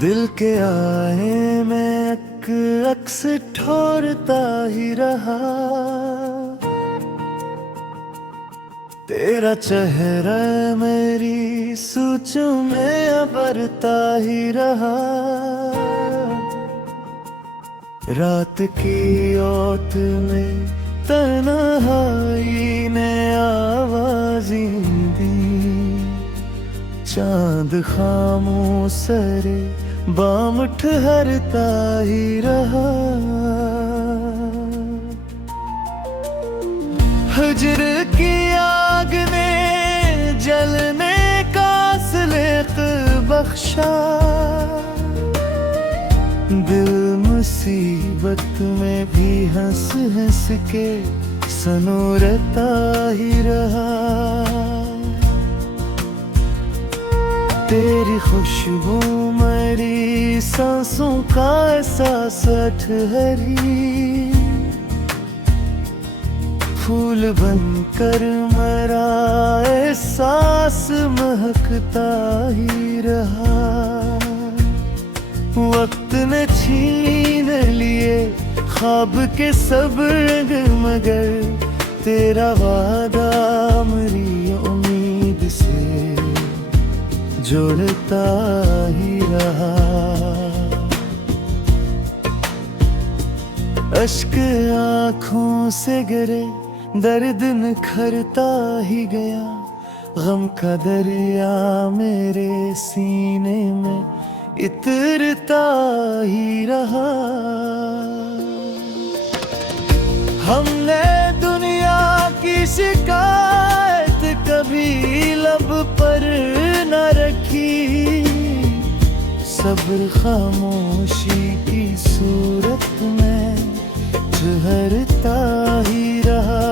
दिल के आए मैं अक्स ठोरता ही रहा, तेरा चेहरा मेरी सोचों में अबरता ही रहा। रात की ओट में तन्हाई ने आवाज़ें दी, चांद खामोश सरे बाम ठहरता ही रहा। हिज्र की आग ने जलने का सलेख बख्शा, दिल मुसीबत में भी हंस हंस के सनोरता ही रहा। तेरी खुशबू मेरी सांसों का एहसास ठहरी, फूल बनकर मेरा एहसास महकता ही रहा। वक्त ने छीन लिए ख्वाब के सब रंग, मगर तेरा वादा मेरी उम्मीद से जोड़ता ही रहा। अश्क आँखों से गिरे दर्द निखरता ही गया, गम का दरिया मेरे सीने में इतरता ही रहा। हमने दुनिया की शिकायत कभी लब पर न रखी, सब्र खामोशी की सूरत में ठहरता ही रहा।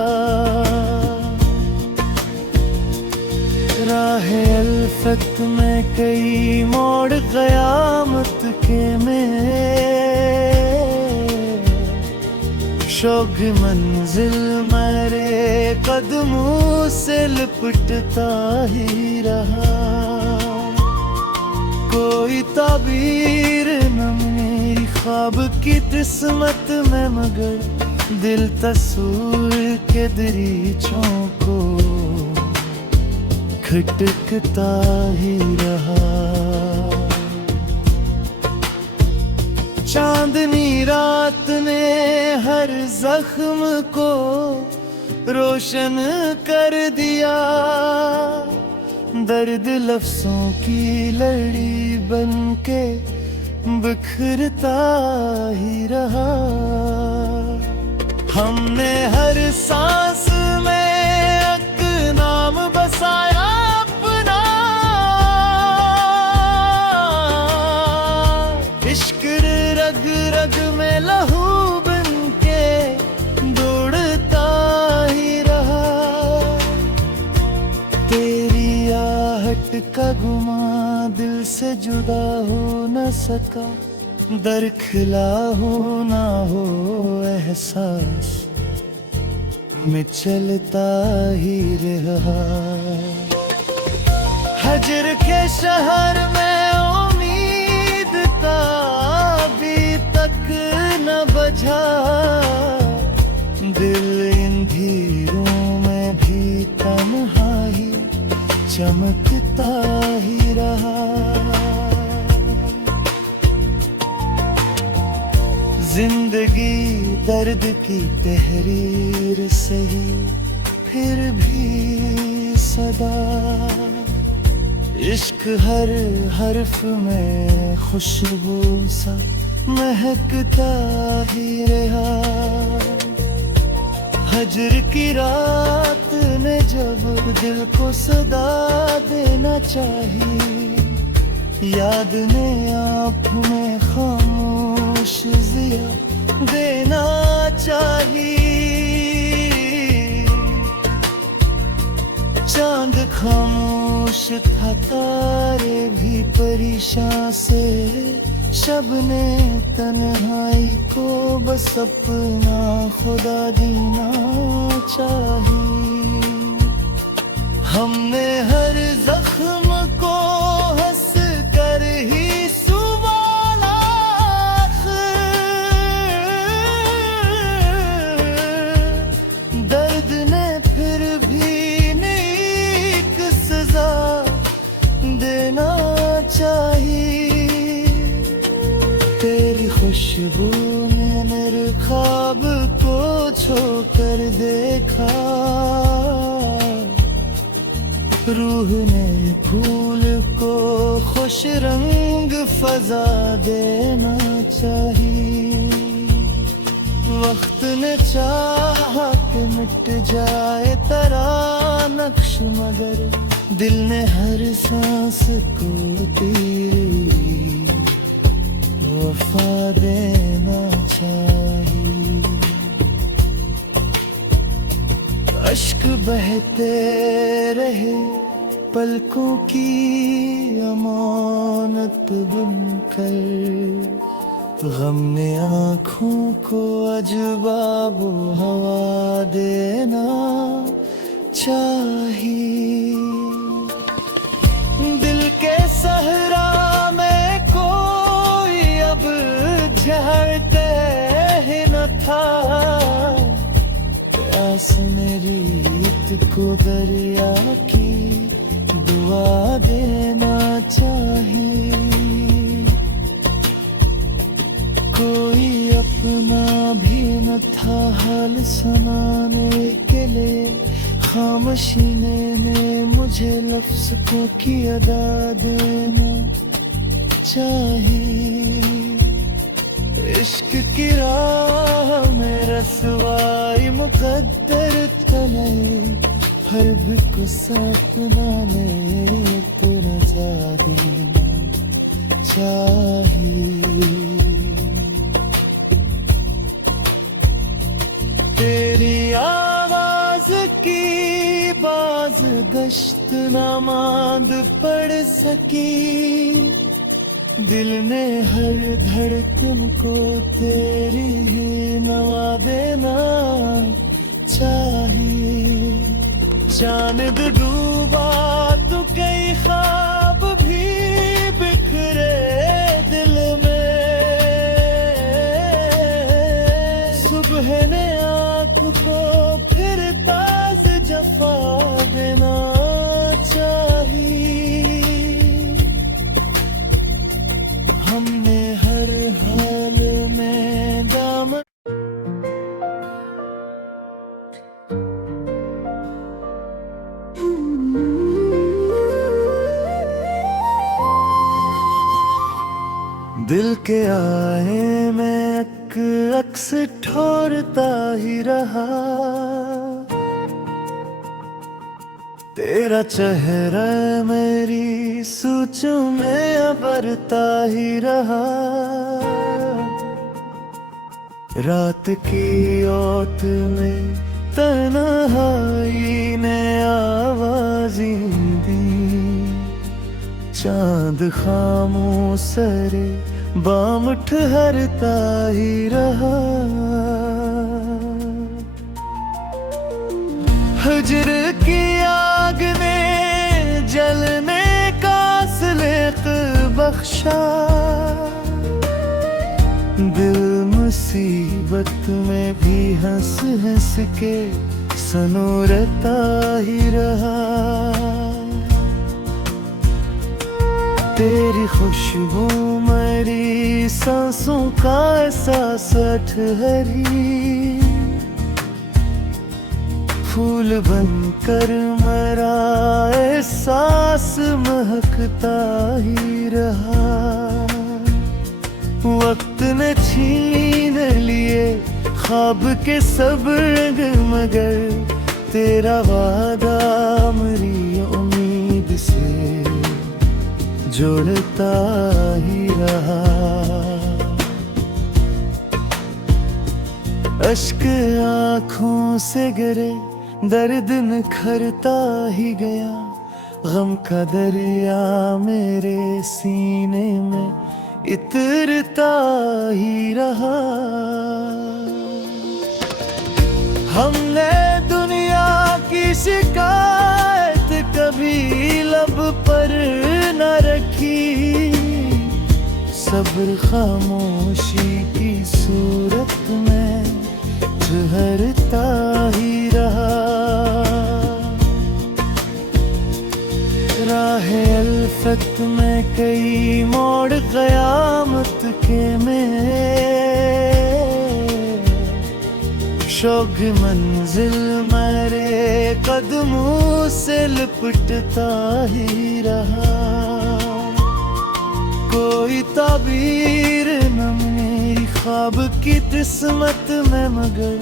राहे अल्फत में कई मोड़ क़यामत के में, शौक मंजिल मेरे कदमों से लिपटता ही रहा। कोई ताबीर न मेरी ख्वाब की किस्मत में, मगर दिल तस्वीर के दरीचों को खटकता ही रहा। चांदनी रात ने हर जख्म को रोशन कर दिया, दर्द लफ्जों की लड़ी बनके बिखरता ही रहा। हमने हर सांस में एक नाम बसाया अपना, इश्क रग रग में लहू बनके दौड़ता ही रहा। तेरी आहट का गुमा दिल से जुदा हो न सका, दरखिला हो ना हो एहसास में चलता ही रहा। हजर के शहर में उम्मीद का अभी तक न बझा, दिल इन धीरों में भी तन्हाई चमकता ही रहा। जिंदगी दर्द की तहरीर सही, फिर भी सदा इश्क हर हर्फ में खुशबू सा महकता ही रहा। हजर की रात ने जब दिल को सदा देना चाहिए, याद ने आप में खामोश जिया देना चाहिए। चांद खामोश था, तारे भी परेशान से, शब ने तन्हाई को बस अपना खुदा देना चाहिए। हमने हर जख्म को हंस कर ही सुबह ख्वाब को छोकर देखा, रूह ने फूल को खुश रंग फजा देना चाहिए। वक्त ने चाहा कि मिट जाए तेरा नक्श, मगर दिल ने हर सांस को तेरी वफा देना चाहिए। अश्क बहते रहे पलकों की अमानत बनकर, गम ने आँखों को अजबाबो हवा देना चाहिए। दिल के सहरा में कोई अब झड़ते ही न था, प्यास मेरी रीत को दरिया की दुआ देना चाहिए। कोई अपना भी न था हाल सुनाने के लिए, खामोशी ने मुझे लफ्ज़ को की अदा देना चाहिए। इश्क की राह में रसवाई मुकद्दर तने, फर्द को सपना में तो नजा देना चाहिए। तेरी आवाज की बाज गश्त न मांद पड़ सकी, दिल ने हर धड़कन को तेरी ही नवा देना चाहिए। चांद डूबा तो कई ख्वाब भी बिखरे दिल में, सुबह ने आँख को फिर ताज़ जफा देना चाहिए। हमने हर हाल में दामन दिल के आए में अक्स ठोरता ही रहा, तेरा चेहरा मेरी सोचों में अबरता ही रहा। रात की ओट में तन्हाई ने आवाज़ें दी, चांद खामोश सरे बाम ठहरता ही रहा। हजर की आग ने जलने का सलेख बख्शा, दिल मुसीबत में भी हंस हंस के सनोरता ही रहा। तेरी खुशबू मेरी सांसों का एहसास ठहरी, फूल बनकर मेरा एहसास महकता ही रहा। वक्त ने छीन लिए ख्वाब के सब रंग, मगर तेरा वादा मेरी उम्मीद से जोड़ता ही रहा। अश्क आँखों से गिरे दर्द निखरता ही गया, गम का दरिया मेरे सीने में इतरता ही रहा। हमने दुनिया की शिकायत कभी लब पर न रखी, सब्र खामोशी की सूरत में ठहरता ही रहा। राहे अल्फत में कई मोड़ क़यामत के में शौक मंजिल मेरे कदमों से लिपटता ही रहा। कोई ताबीर न मेरी ख्वाब की किस्मत में, मगर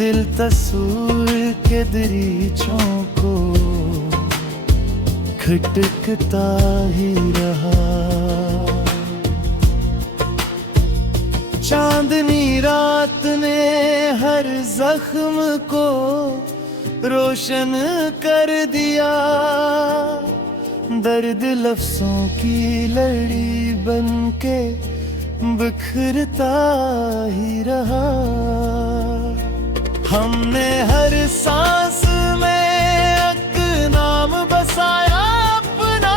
दिल तस्वीर के दरीचों को खटकता ही रहा। चांदनी रात ने हर जख्म को रोशन कर दिया। दर्द लफ्जों की लड़ी बनके बिखरता ही रहा। हमने हर सांस में एक नाम बसाया अपना।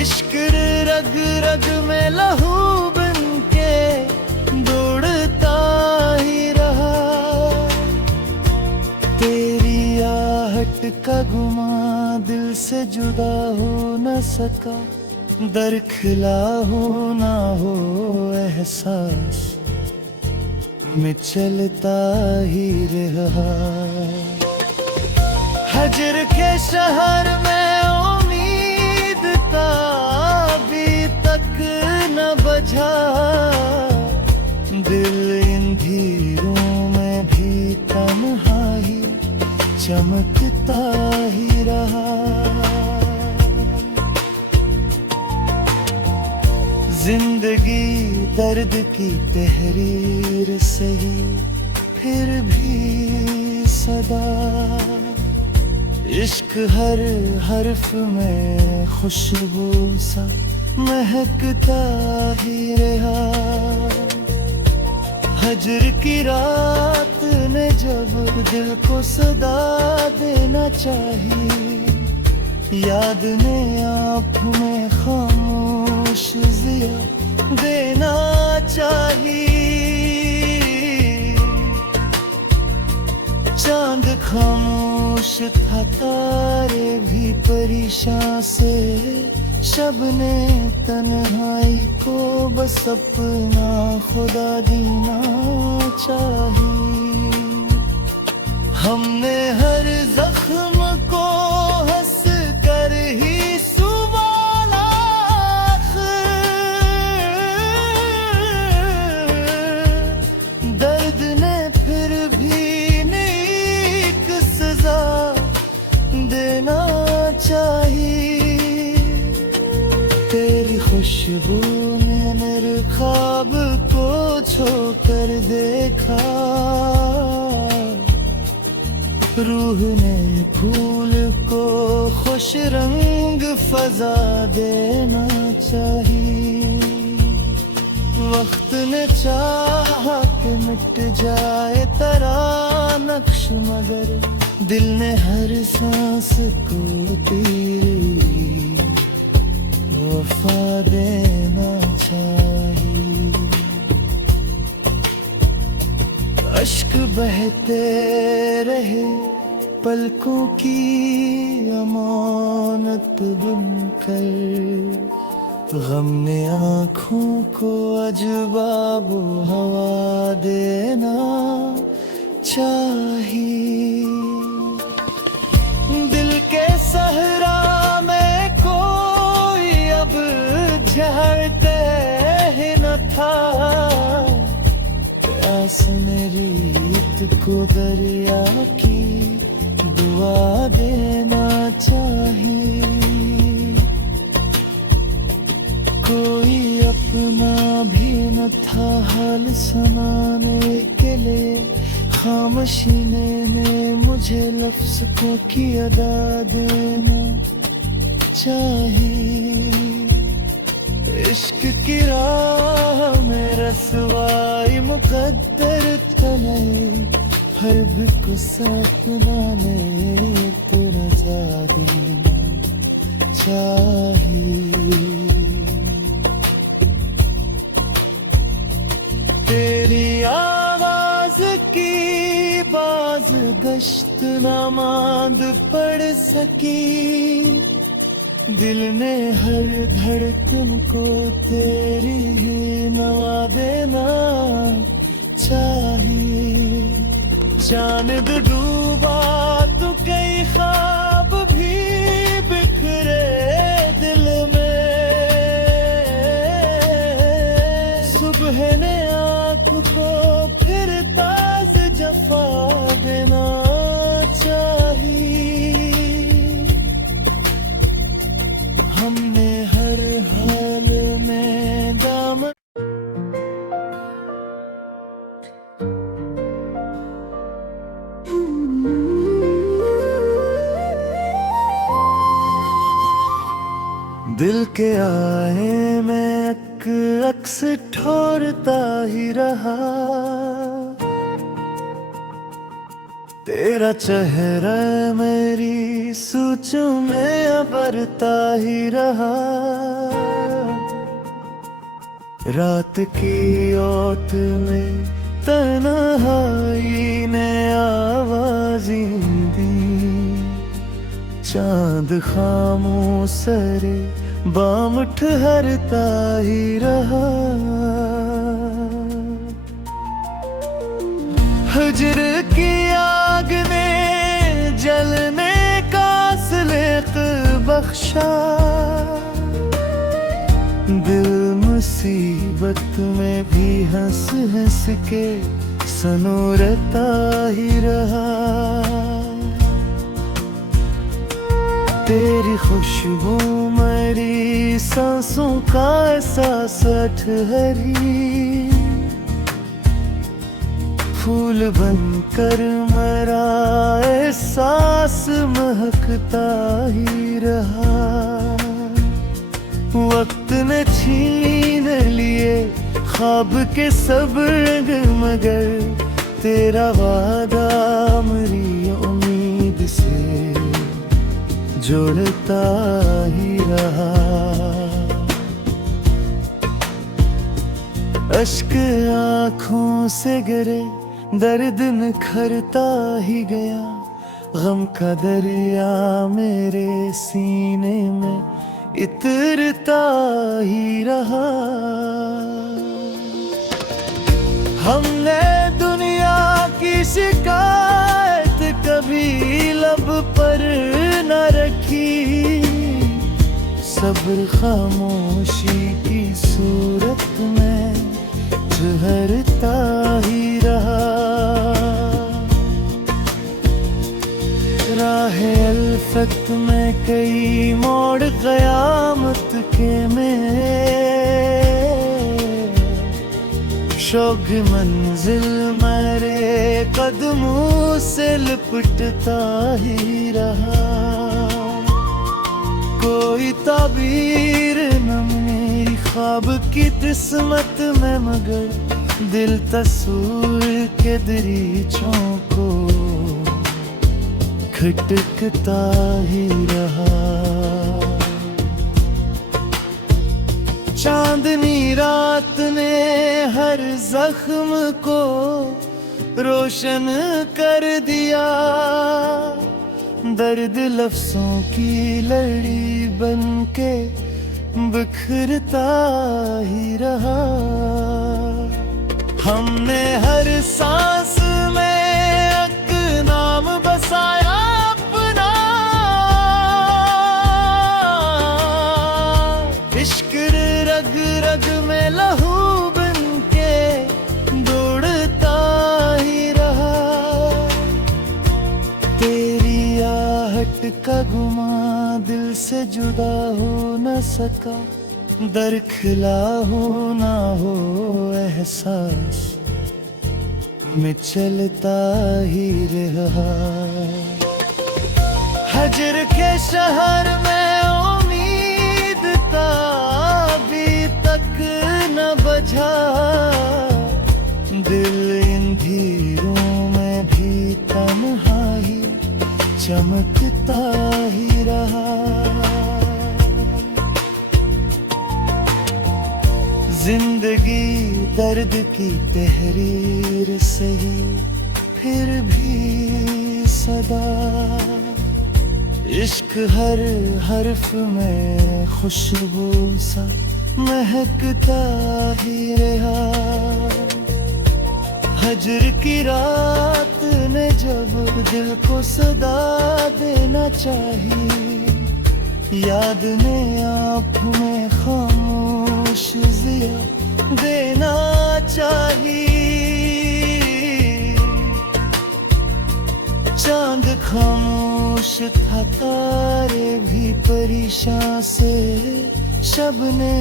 इश्क रग रग में लहू बनके दौड़ता ही रहा। तेरी आहट का गुमा दिल से जुदा हो न सका। दरखिला हो ना हो एहसास में चलता ही रहा। हजर के शहर में उम्मीद का अभी तक न बझा। दिल इन धीरों में भी तन्हाई चमकता ही रहा। जिंदगी दर्द की तहरीर सही, फिर भी सदा इश्क हर हर्फ में खुशबू सा महकता ही रहा। हजर की रात ने जब दिल को सदा देना चाहिए, याद ने आप में खामोश जिया देना चाहिए। चांद खामोश था, तारे भी परेशान से। शब ने तन्हाई को बस अपना खुदा देना चाहिए। हमने हर जख्म को हंस कर ही सुवाला। दर्द ने फिर भी नेक सजा देना चाहिए। तेरी खुशबू ने मेरे ख्वाब को छू कर देखा। रूह ने फूल को खुश रंग फजा देना चाहिए। वक्त ने चाहा कि मिट जाए तेरा नक्श, मगर दिल ने हर सांस को तेरी वफा देना चाहिए। अश्क बहते रहे पलकों की अमानत बनकर। गम ने आँखों को अजवाब हवा देना चाहिए। दिल के सहरा में कोई अब झड़ते ही न था। प्यास मेरी रीत को दरिया की दुआ देना चाहिए। कोई अपना भी न था हाल सुनाने के लिए। खामोशी ने मुझे लफ्ज़ को की अदा देना चाहिए। इश्क की राह में रसवाई मुकद्दर तने। फर्ज को सपना में तेरा जा देना चाहिए। तेरी आवाज की बाज गश्त नमाद पढ़ सकी। दिल ने हर धड़कन को तेरी ही नवा देना चांद डूबा तो कई ख्वाब भी बिखरे दिल में। सुबह ने आँख को फिर ताज़ जफा देना चाहिए। हमने हर हाल में दामन दिल के आए मैं अक्स ठोरता ही रहा। तेरा चेहरा मेरी सोचों में अबरता ही रहा। रात की औत में तन्हाई ने आवाज़ें दी। चांद खामोश सरे बाम ठहरता ही रहा। हजर की आग ने जलने का सलेख बख्शा। दिल मुसीबत में भी हंस हंस के सनोरता ही रहा। तेरी खुशबू मेरी सांसों का एहसास ठहरी। फूल बनकर मेरा एहसास महकता ही रहा। वक्त ने छीन लिए ख्वाब के सब रंग, मगर तेरा वादा मेरी उम्मीद से जोड़ता ही रहा। अश्क आँखों से गिरे दर्द निखरता ही गया। गम का दरिया मेरे सीने में इतरता ही रहा। हमने दुनिया की शिकायत कभी लब पर न रखी। सब्र खामोशी की सूरत में ठहरता ही रहा। राह अल्फत में कई मोड़ क़यामत के में। शौक मंजिल मेरे कदमों से लिपटता ही रहा। कोई ताबीर न मेरी ख्वाब की किस्मत में, मगर दिल तस्वीर के दरीचों को खटकता ही रहा। चांदनी रात ने हर जख्म को रोशन कर दिया। दर्द लफ्जों की लड़ी बनके बिखरता ही रहा। हमने हर सांस में एक नाम बसाया अपना। इश्क रग रग में लहू बनके दौड़ता ही रहा। तेरी आहट का गुमा दिल से जुदा हो न सका। दरखिला हो ना हो एहसास में चलता ही रहा। हजर के शहर में उम्मीद था अभी तक न बझा। दिल इन धीरों में भी तन्हाई चमकता ही रहा। जिंदगी दर्द की तहरीर सही, फिर भी सदा इश्क हर हर्फ में खुशबू सा महकता ही रहा। हजर की रात ने जब दिल को सदा देना चाहिए, याद ने आप में खामोश जिया देना चाहिए। चांद खामोश था, तारे भी परेशान से, शब ने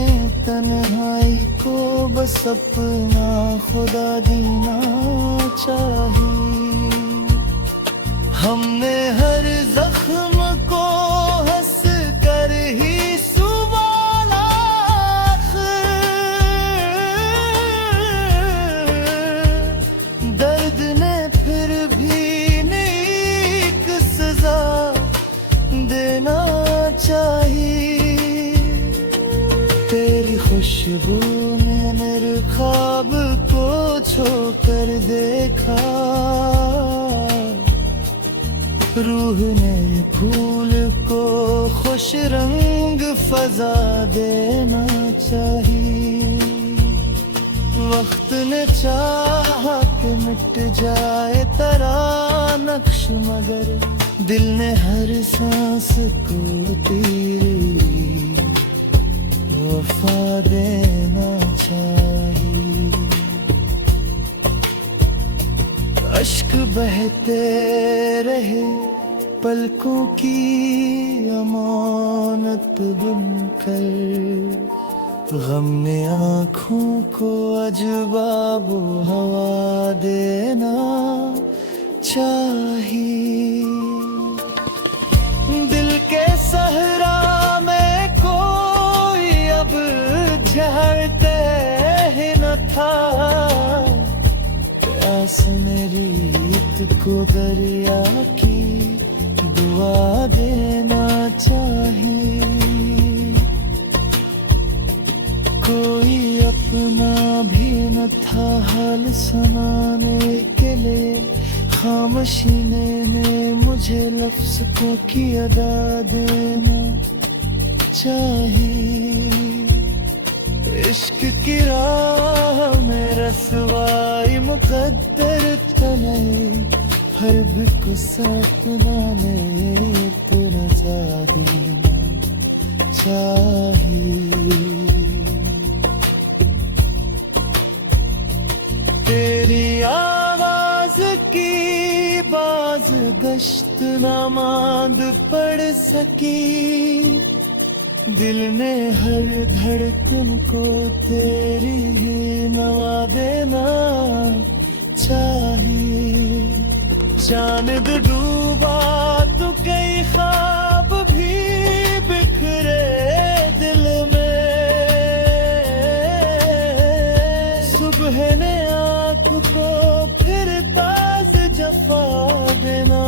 तन्हाई को बस अपना खुदा देना चाहिए। हमने हर जख्म को हंस कर ही संभाला, दर्द ने फिर भी एक सजा देना चाहिए। तेरी खुशबू ने मेरे ख्वाब को छू कर देखा, रूह ने फूल को खुश रंग फजा देना चाहिए। वक्त ने चाहा कि मिट जाए तेरा नक्श, मगर दिल ने हर सांस को तेरी वफा देना चाहिए। अश्क बहते रहे पलकों की अमानत बनकर, गम ने आँखों को अजवाब हवा देना चाहिए। दिल के सहरा में कोई अब झड़ते ही न था, प्यास मेरी रीत को दरिया की दुआ देना चाहिए। कोई अपना भी न था हाल सुनाने के लिए, खामोशी ने मुझे लफ्ज़ को की अदा देना चाहिए। इश्क की राह में रसवाई मुकद्दर था नहीं, फर्द को सपना में इतना देना चाहिए। तेरी आवाज की बाज गश्त न मांद पड़ सकी, दिल ने हर धड़कन को तेरी ही नवा देना चाहिए। चांद डूबा तो कई ख्वाब भी बिखरे दिल में, सुबह ने आँख को फिर ताज़ जफा देना